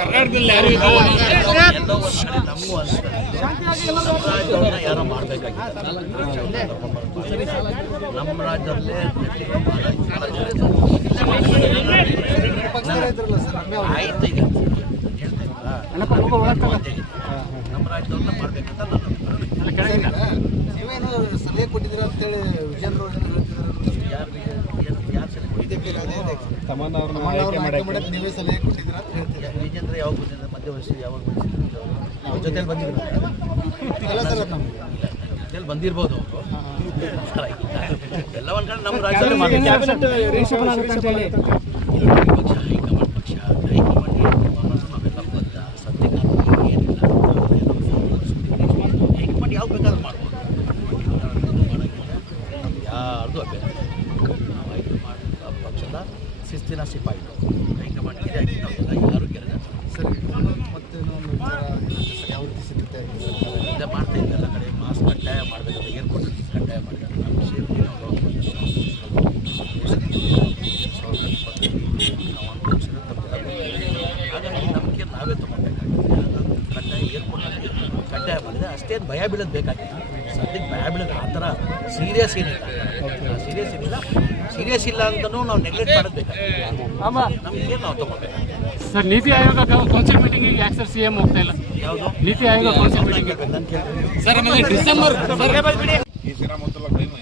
ಕರ್ನಾಟಕದಲ್ಲಿ ಯಾರು ನಮ್ಮ ಯಾರೋ ಮಾಡಬೇಕಾಗಿತ್ತು ನಮ್ಮ ರಾಜ್ಯದಲ್ಲೇ ಆಯ್ತು ಈಗ ನಮ್ಮ ರಾಜ್ಯದವ್ರನ್ನ ಮಾಡ್ಬೇಕಂತ ನನ್ನ ನೀವೇನು ಸಲಹೆ ಕೊಟ್ಟಿದ್ದೀರಾ ಅಂತೇಳಿ ವಿಜೇಂದ್ರ ಅವರು ಏನೋ ಹೇಳ್ತಿದ್ದಾರೆ ಯಾರು ಯಾರು ಯಾರು ಸೆಲೆಕ್ಟ್ ಅವ್ರನ್ನ ಆಯ್ಕೆ ಮಾಡಕ್ಕೆ. ನೀವೇ ಸಲಹೆ ಕೊಟ್ಟಿದ್ದೀರಾ ಅಂತ ವಿಜೇಂದ್ರ ಯಾವಾಗ ಬಂದಿದ್ದಾರೆ ವಯಸ್ಸಿಗೆ ಯಾವಾಗ ಬಂದಿದ್ದಾರೆ ಅವ್ರ ಜೊತೆಲಿ ಎಲ್ಲ ಸರ್ ಅದು ನಮ್ಗೆ ಜೊತೆಲಿ ಬಂದಿರ್ಬೋದು ಅವರು. ಎಲ್ಲ ಒಂದು ಕಡೆ ನಮ್ಮ ರಾಜ್ಯದಲ್ಲಿ ಪಕ್ಷ ಹೈಕಮಾಂಡ್ ಪಕ್ಷ ಹೈಕಮಾಂಡ್ ನಾವೆಲ್ಲ ಬದ್ಧ ಸತ್ಯ ಕಾನೂನು ಏನಿಲ್ಲ. ಹೈಕಮಾಂಡ್ ಯಾವ್ದು ಬೇಕಾದ್ರೂ ಮಾಡ್ಬೋದು. ಯಾರ್ದು ಅಭ್ಯರ್ಥಿ? ನಾವು ಪಕ್ಷದ ಶಿಸ್ತಿನ ಸಿಪಾಯಿಗಳು ಹೈಕಮಾಂಡ್ ಇದೆ ನಾವೆಲ್ಲ ಯಾರು ಗೆಲ್ಲ ಸರ್ ಮತ್ತೆ ಯಾವ ರೀತಿ ಸಿಗುತ್ತೆ. ಇದೆ ಮಾಡ್ತಾ ಇದ್ದೆ ಎಲ್ಲ ಕಡೆ. ಮಾಸ್ಕ್ ಕಡ್ಡಾಯ ಮಾಡಬೇಕಂತ ಏರ್ಪೋರ್ಟ್ ಕಡ್ಡಾಯ ಮಾಡಿದ್ದಾರೆ ನಮ್ಮ ಸೇಫ್ಟಿ ಹಾಗಾಗಿ ನಮಗೆ ನಾವೇ ತೊಗೊಬೇಕಾಗಿದೆ ಕಡ್ಡಾಯ ಏರ್ಪೋರ್ಟ್ನಲ್ಲಿ ಕಡ್ಡಾಯ ಮಾಡಿದೆ ಅಷ್ಟೇನು ಭಯ ಬೀಳೋದು ಬೇಕಾಗಿಲ್ಲ. ಸದ್ಯಕ್ಕೆ ಭಯ ಬೀಳೋದು ಆ ಥರ ಸೀರಿಯಸ್ ಏನಿಲ್ಲ. ಸೀರಿಯಸ್ ಏನಿಲ್ಲ. ಸೀರಿಯಸ್ ಇಲ್ಲ ಅಂತಲೂ ನಾವು ನೆಗ್ಲೆಕ್ಟ್ ಮಾಡಬೇಕು. ನಮಗೆ ನಾವು ತೊಗೊಬೇಕಾಗಿದೆ ಸರ್ ನೀತಿ ಆಯೋಗ ಕೌನ್ಸಿಲ್ ಮೀಟಿಂಗಿಗೆ ಯಾಕೆ ಸಿ ಎಂ ಹೋಗ್ತಾ ಇಲ್ಲ? ಯಾವುದು? ನೀತಿ ಆಯೋಗ ಕೌನ್ಸಿಲ್ ಮೀಟಿಂಗ್ ನಾನು ಕೇಳ್ತೀನಿ ಸರ್ ಡಿಸೆಂಬರ್ ಈ ಸಿನಿಮಾ ಮೊದಲ ಟೈಮ್